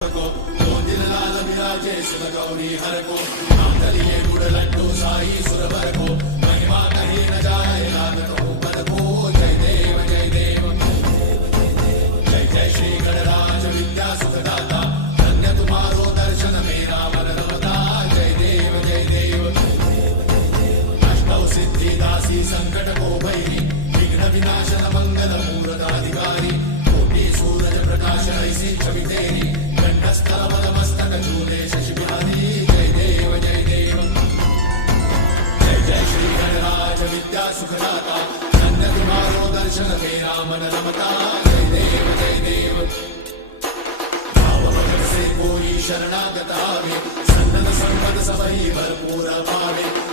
को दो दिल लाल विराजे शिव गौरी हर को नाम गुड़ लड्डू साई सुरवर को महिमा कहीं न जाए लागत हो पद को जय देव जय देव जय जय श्री गणराज विद्या सुखदाता धन्य तुम्हारो दर्शन मेरा मन रमता जय देव जय देव अष्टौ सिद्धि दासी संकट को भैरी विघ्न विनाशन मंगल मूर्त अधिकारी कोटि सूरज प्रकाश ऐसी छवि तेरी मस्तक झूले शशि बिहारी जय देव जय देव जय जय श्री गणराज विद्या सुखदाता धन्य तुम्हारो दर्शन मेरा मन रमता जय देव जय देव भाव भगत से कोई शरणागत आवे सन्नत संपद सबही भरपूर पावे